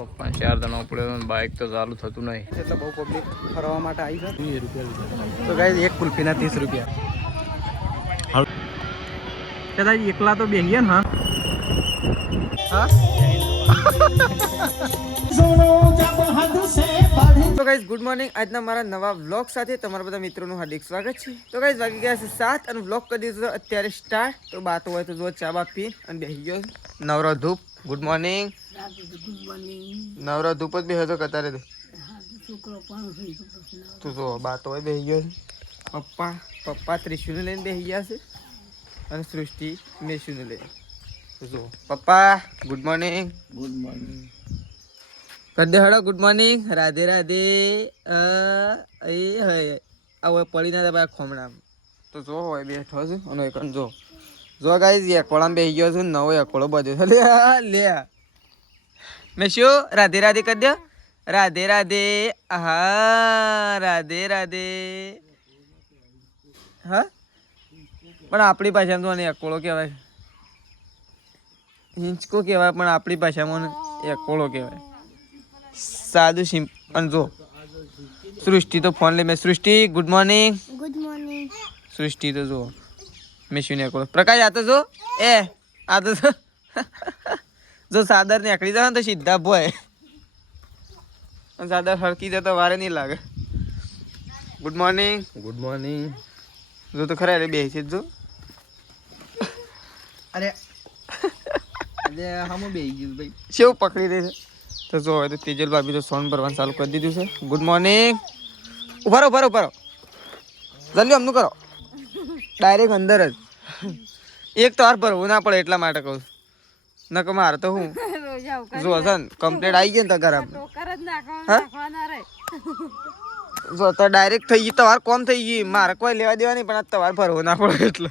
પપ્પા 4 જણા પડ્યો બાઇક તો ચાલુ થતું નહીં એટલે બહુ પબ્લિક ફરવા માટે આવી છે. તો ગાઈસ એક કુલ્ફીના 30 રૂપિયા. કદાચ એકલા તો બેહીએ ને. હા તો ગાઈસ ગુડ મોર્નિંગ. આજના મારા નવા વ્લોગ સાથે તમારા બધા મિત્રોનું હાર્દિક સ્વાગત છે. તો ગાઈસ વાગી ગયા છે 7 અને વ્લોગ કરી દીધો અત્યારે સ્ટાર્ટ. તો બાતો હોય તો જો ચા બા પી અને બેસી ગયો નવરો ધૂપ. Good morning. નવરો ધૂપ જ બેહ્યો તો કતારે તું જો બાતો હોય બેસી ગયો છે. પપ્પા ત્રિશુને લઈને બેસી ગયા છે અને સૃષ્ટિ મેશુને લઈને. જો પપ્પા ગુડ મોર્નિંગ. ગુડ મોર્નિંગ કરી દે હડો. Good morning. રાધે રાધે. એ હવે પડી ના ભાઈ ખોમણા તો જો હોય બેઠો છે અને એક જો ગાઈઝ એકોળામાં બેસી ગયો છે. નવો એકોળો બધો છે. લે મેશુ રાધે રાધે કરી દે. રાધે રાધે. હા રાધે રાધે. હા પણ આપણી ભાષામાં તો એકોળો કહેવાય. હિંચકો કહેવાય પણ આપણી ભાષામાં એકોળો કહેવાય. સાદું સિમ્પલ. જો સૃષ્ટિ તો ફોન લે. મેં સૃષ્ટિ ગુડ મોર્નિંગ. Good morning. સૃષ્ટિ તો જો મેશુને એકોળો. પ્રકાશ આ તો જો આ તો જો સાદર ને એકડી જાય ને તો સીધા ભોય. સાદર હરકી જાય તો વારે નહીં લાગે. Good morning. Good morning. જો તો ખરા બે છે જો. અરે હમ બે ગયું ભાઈ શેવ પકડી દે છે. તો જો હવે તો તેજલ ભાભી તો સોન ભરવાનું ચાલુ કરી દીધું છે. Good morning. ઉભા રહો જલ્દી અમનું કરો. ડાયરેક્ટ અંદર જ એક તો વાર ભરવું ના પડે એટલા માટે કહું. ન કે મારે તો હું જો હસન કમ્પ્લીટ આવી ગઈ ને તગાર જો તો ડાયરેક્ટ થઈ ગઈ. તમારે કોમ થઈ ગઈ. મારે કોઈ લેવા દેવા નહીં પણ આ તમારે ભરવું ના પડે એટલે.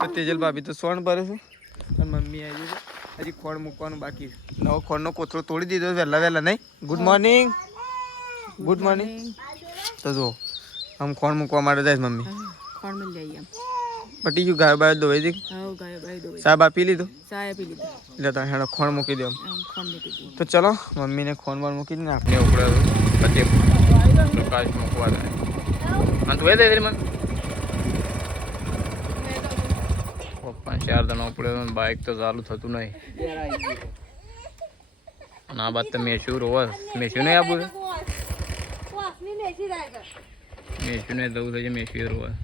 તો તેજલ ભાભી તો સોન ભરે છે અને મમ્મી આવી છે. હજી ખોળ મૂકવાનું બાકી છે. નવો ખોળનો કોથળો તોડી દીધો વહેલા નહીં. Good morning. Good morning. તો જો આમ ખોળ મૂકવા માટે જાય મમ્મી. પટી ગયું. ગાય બાય ધોઈ દી. ચા બા પી લીધું. લેતા હેડો ખોળ મૂકી દો. તો ચલો મમ્મીને ખોળ બાર મૂકી દે ને આપણે ઉપડે પછી પ્રકાશ મૂકવા જાય. મને તું એ દે મને. પપ્પા 4 જણા પડ્યો બાઇક તો ચાલુ થતું નહીં. અને આ બાદ તો મેશું રોવા. મેશું નહીં આપું મેશું ને જવું થઈ છે. મેશું રોવા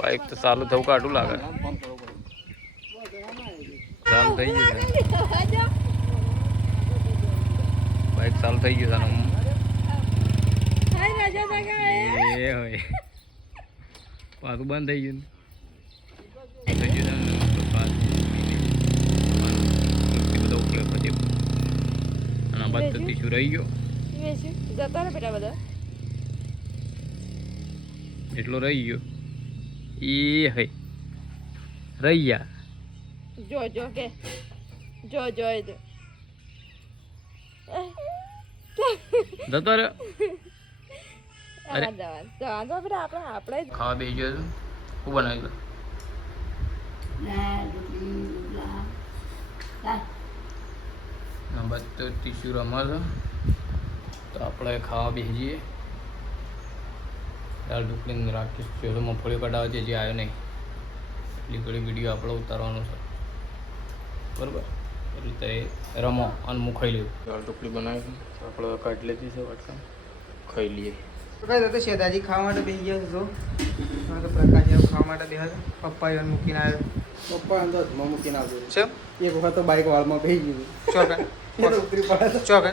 બાઇક તો ચાલુ થવું કાઢું લાગે. ચાલુ થઈ ગયું બાઇક ચાલુ થઈ ગયું. એ હોય પાછું બંધ થઈ ગયું. અને બાદ તો ટીશું રહી ગયો. એટલો રહી ગયો. એ હે રહી ગયા. જો કે જો જતો રહ્યો. અરે ખાવા બેસી ગયો. શું બનાવી બસ તો ટીશ્યુ રમા છે. તો આપણે ખાવા બેસી જઈએ. દાળ ઢોકળી રાખીશ. તો મગફળી કઢાવે છે જે આવ્યો નહીં એટલી ઘડી વિડીયો આપણે ઉતારવાનો છે બરાબર. એ રીતે રમો અને હું ખાઈ લઉં. દાળ ઢોકળી બનાવી આપણે કાઢી લીધી છે વાટકા ખાઈ લઈએ. તો શેદાજી ખાવા માટે બેસી ગયા છો. તો પ્રકાશ ખાવા માટે બેસા. પપ્પા એવા મૂકીને આવ્યો. પપ્પા અંદર મૂકીને આવ્યો છે. એક વખત તો બાઇક વાળમાં બેસી ગયું. ઉતરી પડે. ચોક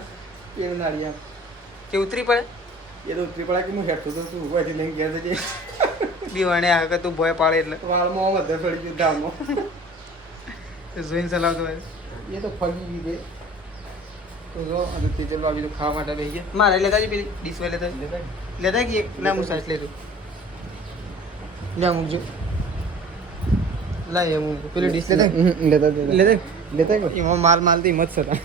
એવું નાળી કે ઉતરી પડે. એ તો ઉતરી પડે કે હું હેઠું તો તું ઉભા લઈને ગયા છે. બીવાણે આવે કે તું ભય પાડે એટલે વાળમાં વધારે પડી ગયું ધામમાં. જોઈને ચલાવતો હોય એ તો ફગી ગઈ. તો જો અને તેજલ ભાભી તો ખાવા માટે બેસી ગયા. મારે લેતા જ પેલી ડીશમાં લેતા કે ના હું સાસ લેતું લે મૂકજો. લાય હું પેલી ડીશ લેતા એમાં માલથી મત થતા.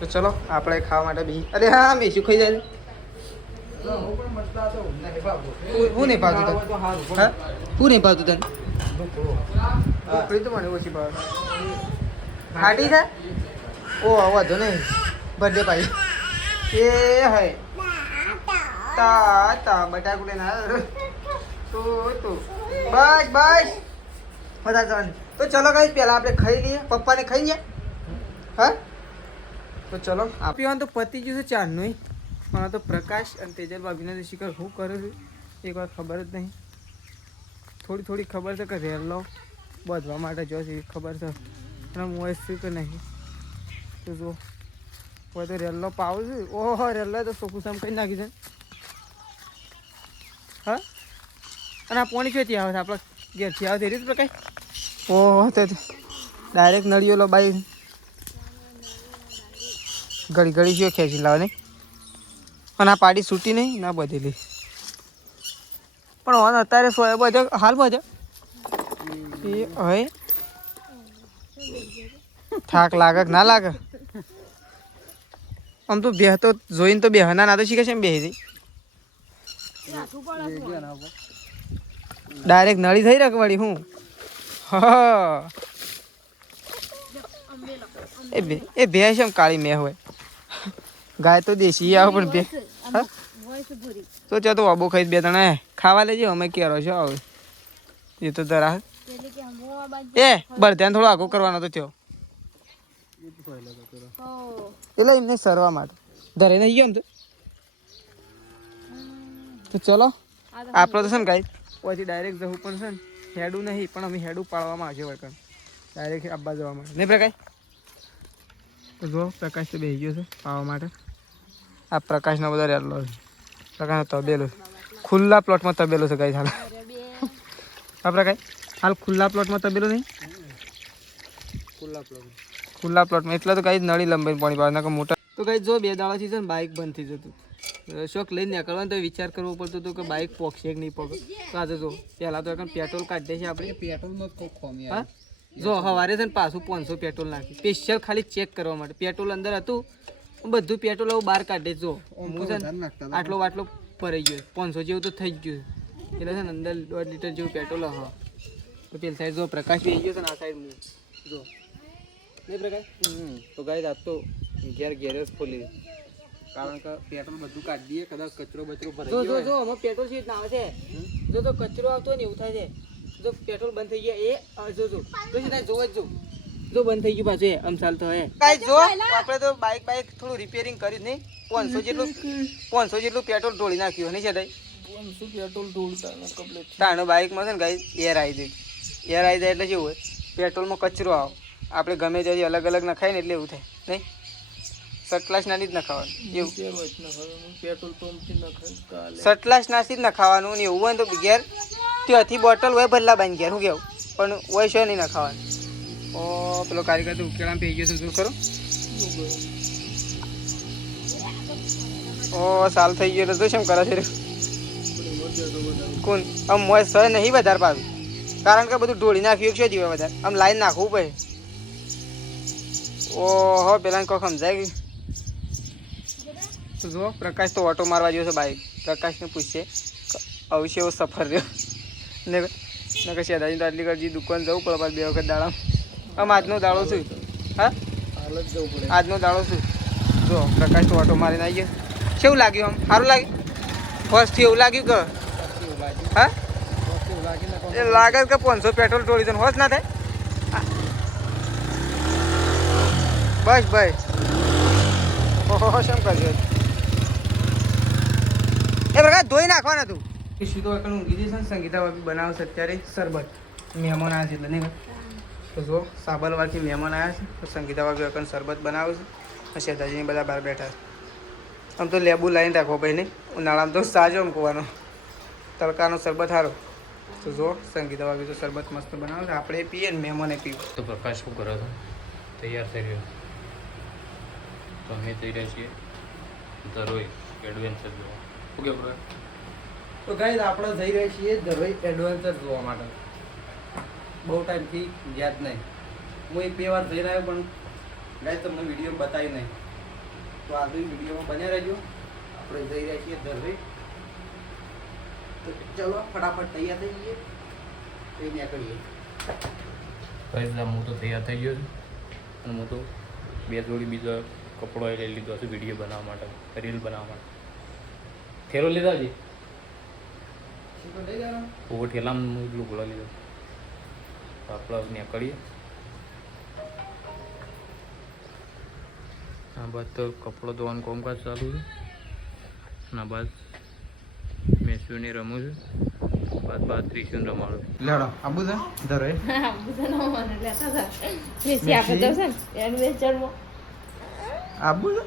તો ચલો આપણે ખાવા માટે બેસી. અરે હા મેશું ખાઈ જાય. હું નહીં ભાવતું તને હા હું નહીં ભાવતું તને ઢોકળી તો મને ઓછી ભાવે ખાટી છે ઓ વાંધો નહીં બર્થડે પાઈ એ હય તા બટાકું લઈને આવ્યો તો બસ બધા જવાનું તો ચલો કઈ પહેલા આપણે ખાઈ લઈએ પપ્પાને ખાઈ ગયા હા તો ચલો આપી તો પતી ગયું છે ચારનું પણ તો પ્રકાશ અને તેજલ ભાભીને શિખર હું કરું છું એક વાર ખબર જ નહીં થોડી ખબર છે કે રેલો બધવા માટે જો છે ખબર છે અને મોય શું કે નહીં તો જો કોઈ તો રેલો પાવું છું ઓહો રેલો તો સોકું સામ કઈ નાખી છે હા અને આ પોણી ક્યાંથી આવે છે આપણા ઘેરથી આવે છે રીત પ્રકાશ ઓહો તો ડાયરેક્ટ નળીઓ લો બાઈ ઘડી શું ખેંચી લાવે નહીં અને આ પાડી છૂટી નહીં ના બધેલી પણ ઓન અત્યારે સોય બધે હાલ બધે એ હવે થાક લાગે કે ના લાગે આમ તો બેહ તો જોઈને તો બેહના ના તો શીખે છે એમ બેહી જઈ ડાયરેક્ટ નળી થઈ રાખ વળી હું હા એ ભેંસ એમ કાળી મેં હોય ગાય તો દેશી આવે પણ બે તો ચા તો વાબો ખાઈ બે તને ખાવા લેજે અમે કેરો છો આવે એ તો જરા એ બર ધ્યાન થોડો આગો કરવાનો તો થયો એટલે એમને સરવા માટે ધરે નહીં ગયો ને તો ચલો આપણે તો છે ને ગાય પછી ડાયરેક્ટ જવું પણ છે ને હેડું નહીં પણ અમે હેડું પાડવામાં આવશે વળકણ ડાયરેક્ટ આબા જવા માટે નહીં પ્રકાશ તો જો પ્રકાશ તો બેસી ગયો છે પાવા માટે આ પ્રકાશનો બધો રેલો છે પ્રકાશનો તબેલો ખુલ્લા પ્લોટમાં તબેલો છે ગાય હાલ હા પ્રકાશ હાલ ખુલ્લા પ્લોટમાં તબેલો નહીં ખુલ્લા પ્લોટમાં એટલે તો કઈ નળી લંબાઈ પાણી પાવે ના મોટા તો કઈ જો 2 દાડાથી છે ને બાઇક બંધ થઈ જતું શોખ લઈને નીકળવાનું તો વિચાર કરવો પડતો હતો કે બાઇક પોકશે કે નહીં પોકે તો આજે જો પહેલાં તો પેટ્રોલ કાઢીએ છીએ આપણે પેટ્રોલમાં હા જો સવારે છે ને પાછું 500 પેટ્રોલ નાખી સ્પેશિયલ ખાલી ચેક કરવા માટે પેટ્રોલ અંદર હતું બધું પેટ્રોલ હવે બહાર કાઢે જો હું છે ને આટલો વાટલો ભરાઈ ગયો 500 જેવું તો થઈ જ ગયું એટલે છે ને અંદર 1.5 લીટર જેવું પેટ્રોલ હા તો પેલી સાઈડ જો પ્રકાશ બી ગયો છે ને આ સાઈડ જો નહીં પ્રકાશ તો ગાય આજ તો ઘેર જ ખોલી કારણ કે પેટ્રોલ બધું કાઢી દઈએ કદાચ કચરો બચરો ભરાઈ ગયો જો આમાં પેટ્રોલ સીટ ના આવે છે જો તો કચરો આવતો ને એવું થાય છે જો પેટ્રોલ બંધ થઈ ગયા એ જો જો બંધ થઈ ગયું પાછું આમ ચાલ તો હે ગાઈસ જો આપણે તો બાઇક થોડું રિપેરિંગ કર્યું નહીં 500 જેટલું પેટ્રોલ ઢોળી નાખ્યું નહીં છે ભાઈ 500 પેટ્રોલ ઢોળતા કમ્પ્લીટ તાનો બાઇકમાં છે ને ગાઈસ એર આવી જાય એટલે કેવું હોય પેટ્રોલમાં કચરો આવે આપણે ગમે ત્યારે અલગ અલગ નખાય ને એટલે એવું થાય નહીં સટલાશ નાની જ નખાવાનું એવું પેટ્રોલ પંપથી નખાય સટલાશ નાસી જ નખાવાનું ને એવું હોય ને તો ઘેર ત્યાંથી બોટલ હોય ભરલા બાંધી ઘેર હું કેવું પણ હોય છે નહીં નખાવાનું ઓ પેલો કારીગર તો ઉકેળામાં પી ગયો છે શું કરો ઓ સાલ થઈ ગયો તો શું કરે છે કોણ આમ મોય સર નહીં વધારે પાછું કારણ કે બધું ઢોળી નાખ્યું છે જીવે વધારે આમ લાઈન નાખવું પડે ઓહો પેલા કોઈ સમજાય ગયું તો જો પ્રકાશ તો ઓટો મારવા ગયો છે બાઈક પ્રકાશને પૂછશે અવશ્ય એવો સફર રહ્યો ને કશી દાદાજી તો આટલી કરજી દુકાન જવું પડે પાછું 2 વખત દાડા આમ આજનો દાડો છું હા હાલ જ જવું પડે આજનો દાડો છું જો પ્રકાશ તો ઓટો મારીને આવી ગયો કેવું લાગ્યું આમ સારું લાગ્યું ફર્સ્ટથી એવું લાગ્યું કે હા એ લાગે કે 500 પેટ્રોલ ઢોળી દો હોશ ના થાય બસ ભાઈ ઓહો શેમ કર્યું એ પ્રકાર ધોઈ નાખવાના તું સીધો એકણ ઊંઘી જઈશ ને સંગીતા ભાભી બનાવશે અત્યારે શરબત મહેમાન આવ્યા છે એટલે નહીં તો જો સાબરવાળથી મહેમાન આવ્યા છે તો સંગીતા ભાભી એકણ શરબત બનાવે છે શેતાજીને બધા બહાર બેઠા આમ તો લેબુ લાવીને રાખવો ભાઈ નહીં ઉનાળામાં તો સાજો આમ કહેવાનો તડકાનો શરબત સારો તો જો સંગીતા ભાભી તો શરબત મસ્ત બનાવે છે આપણે પીએ ને મહેમાને પીવું તો પ્રકાશ શું કરો છો તૈયાર થઈ રહ્યો તો અમે જઈ રહ્યા છીએ ધરોઈ એડવેન્ચર જોવા શું કે બરાબર તો ગાઈસ આપણે જઈ રહ્યા છીએ ધરોઈ એડવેન્ચર જોવા માટે બહુ ટાઈમથી યાદ નહીં હું 1-2 વાર જઈ રહ્યો પણ ગાઈસ તમને વિડીયો બતાવી નહીં તો આજે વિડીયોમાં બન્યા રહેજો આપણે જઈ રહ્યા છીએ ધરોઈ ચલો ફટાફટ તૈયાર થઈ જઈએ તો નીકળીએ. કઈ હું તો તૈયાર થઈ ગયો છું અને હું તો 2 જોડી બીજા કપડો લઈ લીધો છે વિડીયો બનાવવા માટે, રીલ બનાવવા માટે. થેલો લીધા છે ઓવર ઠેલામાં હું એટલું ભૂલા લીધો. તો આપણે નીકળીએ. આ બાદ તો કપડો ધોવાનું કામકાજ ચાલુ છે. ના બાદ મેસુને રમું છું. બાદ ત્રિશુને રમાડું. લેડો આબુ છે ધરો એ આબુ છે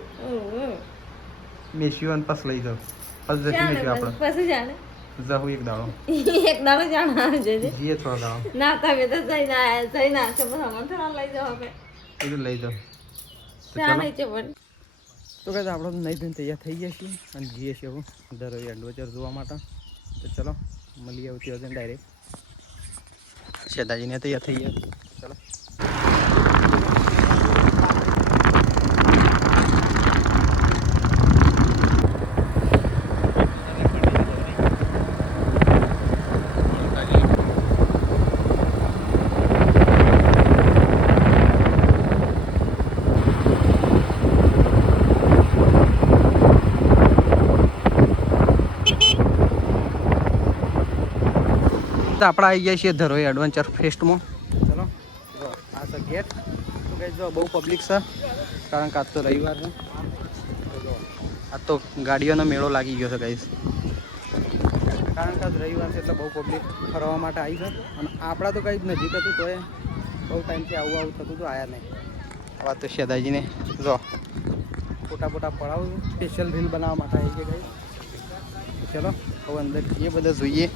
મેસ્યુ અને પસ લઈ જાવ પછી જશું મેસ્યુ આપણે પછી જાણે જાહુ એક દાડો એક દાડો જાણા જજે જીએ થોડો દાડો ના તમે તો જઈને છે પણ અમને થોડા લઈ જાવ આપણે બધું લઈ જાવ. જાણે છે પણ તો કઈ આપણે નહીં ધોઈને તૈયાર થઈ ગયા છીએ અને જઈએ છીએ હું ધરો એડવેન્ચર જોવા માટે. તો ચલો મળીએ આવતી વખતે ડાયરેક્ટ શેદાજીને તૈયાર થઈ ગયા. ચલો આપણે આવી ગયા છીએ ધરોઈ એડવેન્ચર ફેસ્ટમાં. ચલો જો આ છે ગેટ. તો કઈ જો બહુ પબ્લિક છે કારણ કે આજ તો રવિવાર છે. તો જો આ તો ગાડીઓનો મેળો લાગી ગયો છે કહીશ કારણ કે આજ રવિવાર છે એટલે બહુ પબ્લિક ફરવા માટે આવી છે. અને આપણા તો કંઈ નજીક હતું તો એ બહુ ટાઈમથી આવું થતું તો આવ્યા નહીં. આ તો શેદાજીને જો ફોટા પડાવું સ્પેશિયલ રીલ બનાવવા માટે આવી છે કઈ. ચલો હવે અંદર એ બધા જોઈએ.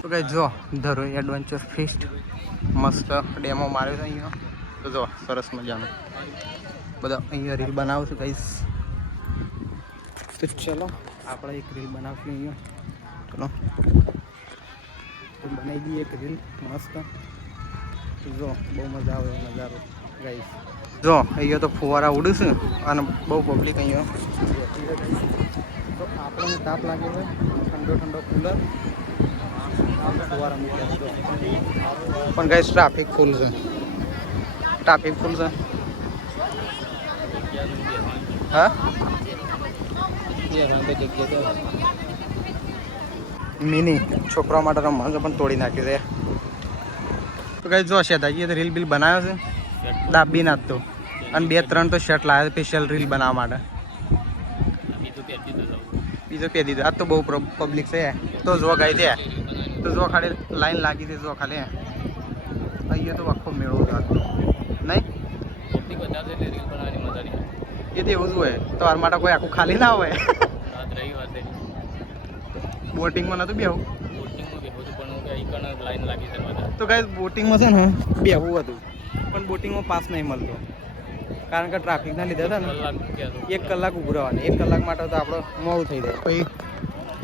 તો કઈ જો ધરોઈ એડવેન્ચર ફેસ્ટ મસ્ત ડેમો માર્યો છે અહીંયા. તો જો સરસ મજાનું બધા અહીંયા રીલ બનાવું છું કઈશ. તો ચલો આપણે એક રીલ બનાવશું અહીંયા. ચલો તો બનાવી દઈએ એક રીલ મસ્ત. જો બહુ મજા આવે નજારો ગાઈશ. જો અહીંયા તો ફુવારા ઉડે છે અને બહુ પબ્લિક અહીંયા. તો આપણને તાપ લાગે છે ઠંડો કુલર પણ ગાઈસ ટ્રાફિક ફૂલ છે હા મિની છોકરા માટે રમવાનું છે પણ તોડી નાખી છે. તો ગાઈસ જો શેદાજીએ તો રીલ બિલ બનાવ્યો છે દાબી નાખતો અને 2-3 તો શર્ટ લાવ્યો સ્પેશિયલ રીલ બનાવવા માટે. બીજો પહેરી દીધો. આજ તો બહુ પબ્લિક છે તો જો ગાઈ છે તો જો ખાલી લાઈન લાગી હતી. જો ખાલી અહીંયા તો આખો મેળો લાગતો નહીં એ તો એવું જ હોય. તો આ માટે કોઈ આખું ખાલી ના હોય. બોટિંગમાં નહોતું બેહવું તો કાંઈ બોટિંગમાં છે ને બેહવું હતું પણ બોટિંગમાં પાસ નહીં મળતો કારણ કે ટ્રાફિકના લીધે હતા ને 1 કલાક ઊભું રહેવાનું. 1 કલાક માટે તો આપણો મોડું થઈ જાય. પછી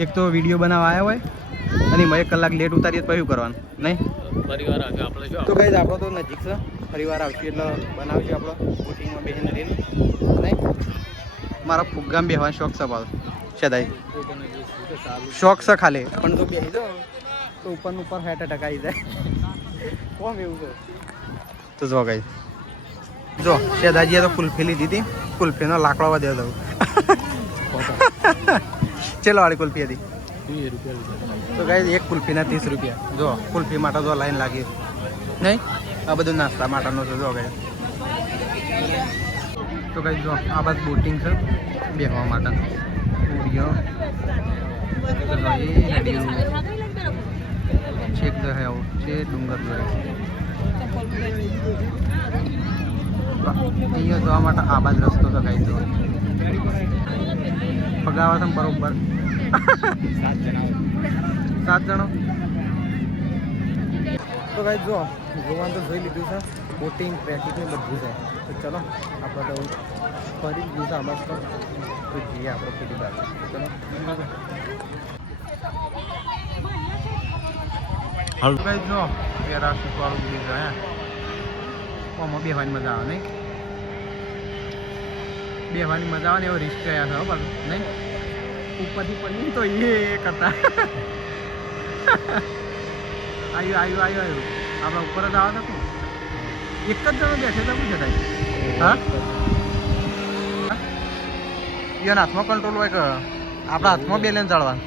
એક તો વિડીયો બનાવવા આવ્યા હોય અને એમાં 1 કલાક લેટ ઉતારીએ તો પછી કરવાનું નહીં. પરિવાર આગળ આપણે જો તો કઈ આપણો તો નજીક છે પરિવાર આવશે એટલે બનાવશું આપણો બોટિંગમાં બેસીને રીલ નહીં. મારા ફુગ્ગામાં બેસવાનો શોખ છે પાછો શેદાઈ શોખ છે ખાલી પણ તો બેસી દો તો ઉપર હેટ ટકાઈ જાય કોમ એવું છે. તો જો કઈ જો શેદાજીએ તો કુલ્ફી લીધી હતી. કુલ્ફીનો લાકડો વધ્યો દઉં ચેલો વાળી કુલ્ફી હતી તો ગાઈસ એક કુલ્ફીના 30 રૂપિયા. જો કુલ્ફી માટે જો લાઈન લાગી નહીં. આ બધું નાસ્તા માટેનું છે જો ગાઈસ. તો ગાઈસ જો આ બસ બોટિંગ છે બેસવા માટે. છેક દે આવું છે ડુંગર જોડે. અહીંયા જવા માટે આ બાજ રસ્તો તો ગાઈસ જો પગાવા છે બરોબર 7 જણો. તો ભાઈ જો જોવાનું તો જોઈ લીધું છે બોટિંગ ટ્રેકિંગ ને બધું છે. તો ચલો આપણે તો ફરી ગયું છે આમાં તો જઈએ આપણે પેલી બાજુ. ચલો ભાઈ જો પેરાશૂટવાળું બ્રિજ હે આમાં બેહવાની મજા આવે નહીં. બેહવાની મજા આવે ને એવો રિસ્ક ગયા છે બધું નહીં. ઉપરથી પડી તો એ કરતા આવ્યું આપણા ઉપર જ આવે તો એક જ જણો બેઠે તો શું છે હા ઈયોના હાથમાં કંટ્રોલ હોય કે આપણા હાથમાં બેલેન્સ ચાલવાનું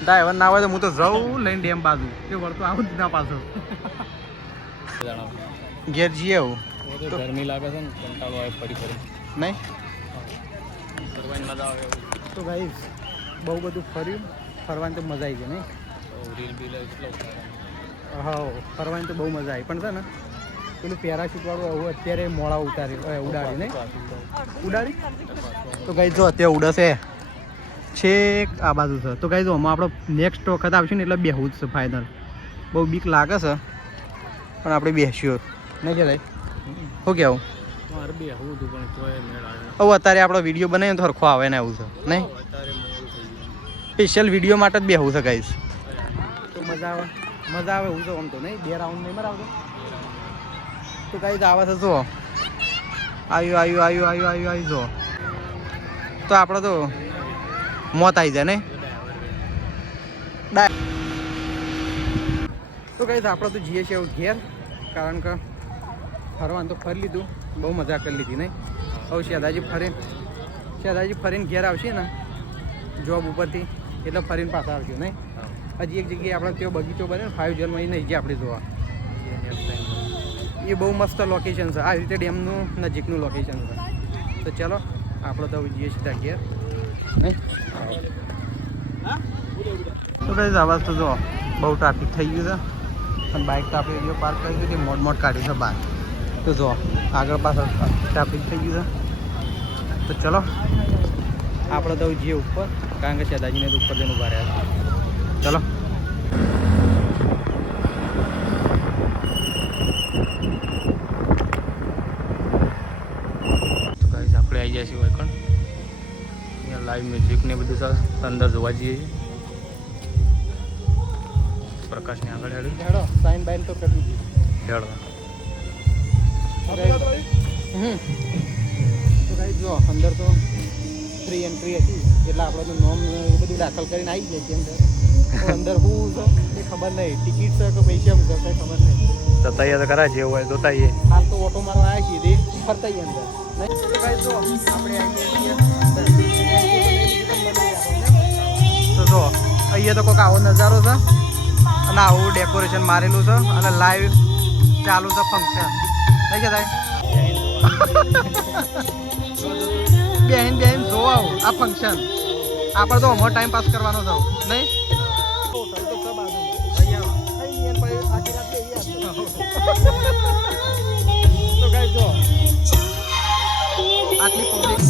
ડ્રાઈવર ના હોય તો હું તો જઉં લઈને ડેમ બાજુ એ વળતો આવું જ ના પાછો ઘેર જઈએ આવું તો ગરમી લાગે છે ને કંટાળો આવે ફરી નહીં ફરવાની મજા આવે તો ભાઈ બહુ બધું ફર્યું ફરવાની તો મજા આવી ગઈ નહીં રીલ બીલ એટલો હા ફરવાની તો બહુ મજા આવી પણ છે ને પેલું પેરાશૂટ વાળું આવું અત્યારે મોડા ઉડાડી નહીં ઉડાડી તો ગાઈ જો અત્યારે ઉડશે છેક આ બાજુ છે તો ગાઈ જો આમાં આપણો નેક્સ્ટ વખત આવશે ને એટલે બેહવું જ છે ફાઇનલ બહુ બીક લાગે છે પણ આપણે બેસ્યો નહીં કે ભાઈ શું કહેવું મારે બી આવું હતું પણ તોય મેળ આવ્યો હવે અત્યારે આપણો વિડીયો બનાવીએ તો સરખો આવે ને એવું છે નહીં અત્યારે મોડું થઈ ગયું સ્પેશિયલ વિડીયો માટે જ બેહવું છે ગાઈસ તો મજા આવે એવું તો આમ તો નહીં 2 રાઉન્ડ નહીં મરાવતો તો ગાઈસ આવે છે જો આવ્યું જો તો આપણે તો મોત આવી જાય નહીં તો ગાઈસ આપણે તો જઈએ છીએ ઘેર કારણ કે ફરવાનું તો ફરી લીધું બહુ મજા કરી લીધી નહીં હવે શેદાજી ફરીને ઘેર આવશે ને જોબ ઉપરથી એટલે ફરીને પાછા આવશે નહીં હજી એક જગ્યાએ આપણે ત્યાં બગીચો બને 5 જણમાં નહીં જઈએ આપણે જોવા એ બહુ મસ્ત લોકેશન છે આવી રીતે ડેમનું નજીકનું લોકેશન છે તો ચલો આપણે તો જઈએ સીધા ઘેર નહીં તો કઈ આવાજ તો જો બહુ ટ્રાફિક થઈ ગયું છે અને બાઇક તો આપણે એરિયો પાર્ક કરી દીધી મોડ કાઢી છે બહાર તો જો આગળ પાછળ ટ્રાફિક થઈ ગયું છે તો ચલો આપણે તો જઈએ ઉપર કારણ કે શેદાજીને ઉપર જઈને ઉભા રહ્યા છે ચલો તો ગાઈસ આપણે આવી જાય છે વૈકણ અહીંયા લાઈવ મ્યુઝિક ને બધું છે અંદર જોવા જઈએ પ્રકાશને આગળ હેડો સાઈન બાઈન તો કરી દીધી હેડો તો ગાઈસ જો અંદર તો ફ્રી એન્ટ્રી હતી એટલે આપણે તો નોમ એ બધું દાખલ કરીને આવી જાય છે અંદર શું છે એ ખબર નહીં ટિકિટ છે કે પૈસા છે કંઈ ખબર નહીં જતાઈએ તો ખરા જેવું હોય જોતાઈએ હાલ તો ઓટો મારવા આવ્યા છીએ ફરતા અંદર નહીં તો ગાઈસ જો આપણે આવીએ છીએ તો જો અહીંયા તો કોઈક આવો નજારો છે અને આવું ડેકોરેશન મારેલું છે અને લાઈવ ચાલુ છે ફંક્શન નહીં કે થાય બેન જો આવું આ ફંક્શન આપણે તો અમારો ટાઈમ પાસ કરવાનો છે નહીં તો ગાઈસ જો આટલી પબ્લિક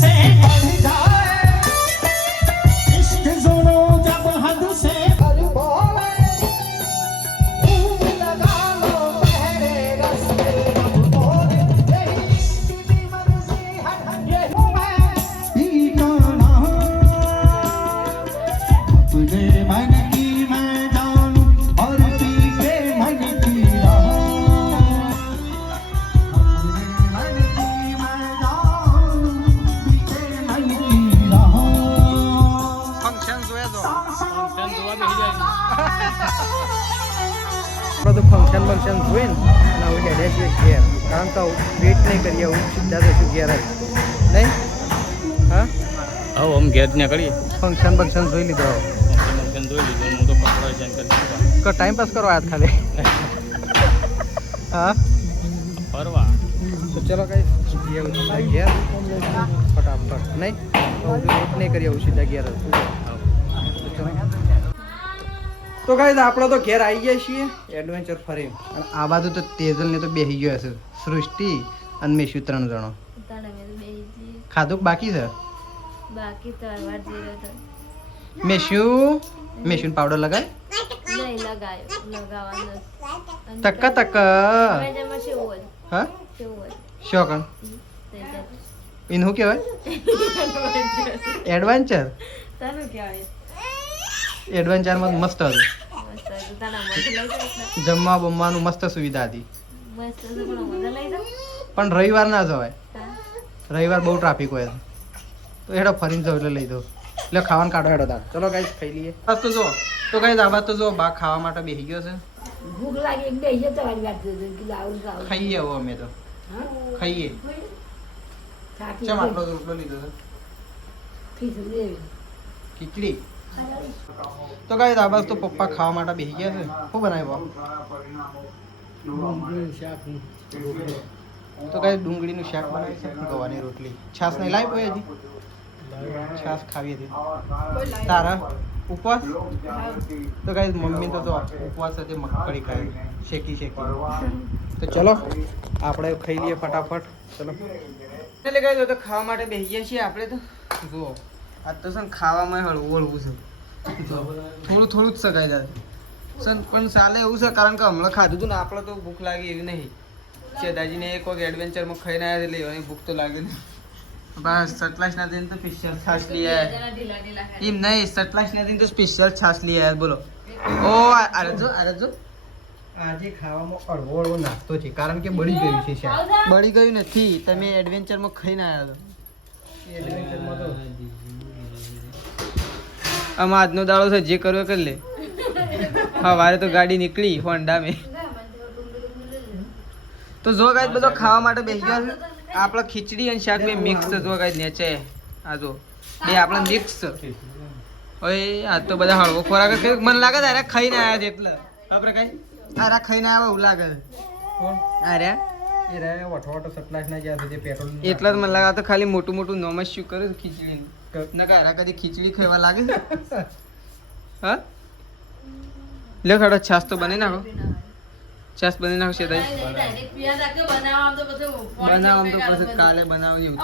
તો ફંક્શન જોઈને અને હવે હેડ્યા છીએ ઘેર કારણ કે વેટ નહીં કરીએ હું સીધા જશું ઘેર જ નહીં હા હવે આમ ઘેર ને કરીએ ફંક્શન જોઈ લીધો ફંક્શન જોઈ લીધું હું તો કપડા ચેન્જ કરી ટાઈમ પાસ કરો આજ ખાલી હા ફરવા તો ચલો કઈ સીધા ઘેર ફટાફટ નહીં વેટ નહીં કરીએ હું સીધા ઘેર જ તો ગાઈસ આપણે તો ઘેર આવી ગયા છીએ એડવેન્ચર ફરી અને આ બાજુ તો તેજલ ને તો બેસી ગયો હશે સૃષ્ટિ અને મેશુ 3 જણો ખાધું બાકી છે બાકી તો વાર જીરો તો મેશુ પાવડર લગાય નહીં લગાયો લગાવવાનો તક તક હવે જેમાં શું હોય હા શું હોય શોકન ઇન હું કહેવાય એડવેન્ચર તારું કહેવાય એડવેન્ચરમાં મસ્ત હતું મસ્ત તારા મજા લઈ જાય જમવા બમવાનું મસ્ત સુવિધા હતી મસ્ત પણ મજા લઈ જાવ પણ રવિવાર ના જવાય રવિવાર બહુ ટ્રાફિક હોય તો હેડો ફરીને જાવ એટલે લઈ દો એટલે ખાવાનું કાઢો હેડો તાર. ચલો ગાઈસ ખાઈ લઈએ. બસ તો જો ગાઈસ આ બાદ તો જો બા ખાવા માટે બેસી ગયો છે. ભૂખ લાગી એક બેસી તમારી વાત કીધું આવું ખાવું ખાઈએ હવે અમે તો ખાઈએ. થાકી ચમ આટલો રોટલો લીધો છે? ખીચડી એવી. ખીચડી. તો ગાઈસ આ બાદ તો પપ્પા ખાવા માટે બેસી ગયા છે. શું બનાવ્યું? તો ગાઈસ ડુંગળીનું શાક બનાવી છે, ગવાની રોટલી. છાસ નહીં લાવી કોઈ હજી? છાસ ખાવી હતી તારા ઉપવાસ. તો ગાઈસ મમ્મી તો જો ઉપવાસ હતી, મગફળી ખાઈ શેકી. તો ચલો આપણે ખાઈ લઈએ ફટાફટ. ચલો એટલે ગાઈસ તો ખાવા માટે બેસી ગયા છીએ આપણે. તો જુઓ આજ તો છે ને ખાવામાં હળવું છે. થોડું જ સગાઈ જાય પણ ચાલે એવું છે, કારણ કે હમણાં ખાધું હતું ને આપણે તો ભૂખ લાગી એવી નહીં. દાદાજીને એક વખત એડવેન્ચરમાં ખાઈને આવ્યા એટલે એવાની ભૂખ તો લાગે ને. બસ સટલાસ ના દિન તો સ્પેશિયલ છાશ લઈ આવ્યા. એમ નહીં, સટલાસ ના દિન તો સ્પેશિયલ છાશ લઈ આવ્યા. બોલો ઓ આરજો આજે ખાવામાં હળવો નાસ્તો છે, કારણ કે બળી ગયું છે શાક. બળી ગયું નથી, તમે એડવેન્ચરમાં ખાઈને આવ્યા છો. એડવેન્ચરમાં તો આમાં આજનો દાડો છે, જે કરવો કરી લે. હા વારે તો ગાડી નીકળી હોન્ડા મેં. તો જો ગાઈસ બધો ખાવા માટે બેસી ગયા છે. આપણે ખીચડી અને શાક બે મિક્સ છે. જો ગાઈસ નેચે આ જો બે આપણે મિક્સ છે. હવે આ તો બધા હળવો ખોરાક છે. મને લાગે તારે ખાઈને આવ્યા છે એટલે આપણે કઈ તારા ખાઈને આવ્યા એવું લાગે છે. અરે એ રે વઠોટો સટલાસ ના જ્યાં છે પેટ્રોલ એટલા જ મને લાગે. તો ખાલી મોટું નોમસ શું કરે ખીચડી ના કારા કદી ખીચડી ખાવા લાગે. હા લે ખાડો છાસ તો બનાવી નાખો. છાસ બનાવી નાખો છે બનાવવામાં તો પછી કાલે બનાવ એવું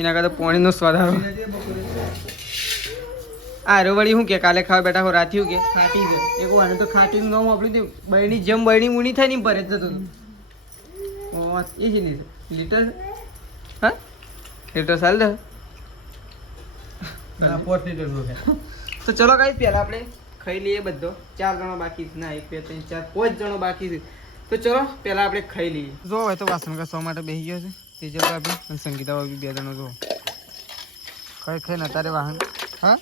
એના કરતા પાણીનો સ્વાદ આવે. આરો વળી શું કે કાલે ખાવા બેઠા હો રાતી શું કે ખાટી છે એક વાર તો ખાટી નામ આપણું બહેણી જેમ બહેણી મૂણી થાય ને ભરે જ જતો એ છે લીટર. હા લીટર ચાલ દે. 5 લીટર તો ચલો ગાઈસ પહેલા આપણે ખાઈ લઈએ બધો. 4 જણો બાકી ના 1 2 3 4 5 જણો બાકી છે. તો ચલો પહેલા આપણે ખાઈ લઈએ. જો હવે તો વાસણ ઘસવા માટે બેસી ગયો છે તેજલ ભાભી અને સંગીતા ભાભી 2 જણો. જો ખાઈ અત્યારે વાહન હા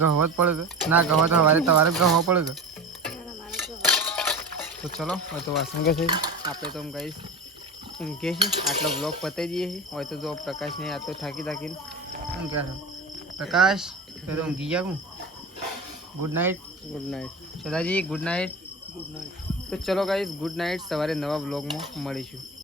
ગહવત પડે ના ગહવત હવારે તમારે ગહવો પડે. તો ચલો હવે તો વાસણ ઘસે આપણે તો ગાઈસ ઊંઘે છે. આટલો બ્લોગ પતાવી દઈએ છીએ. હોય તો જો પ્રકાશ નહીં આ તો થાકીને પ્રકાશ તો ઊંઘી ગયા. Good night. Sadaji good night. તો ચલો ગાઈસ ગુડ નાઇટ. સવારે નવા બ્લોગમાં મળીશું.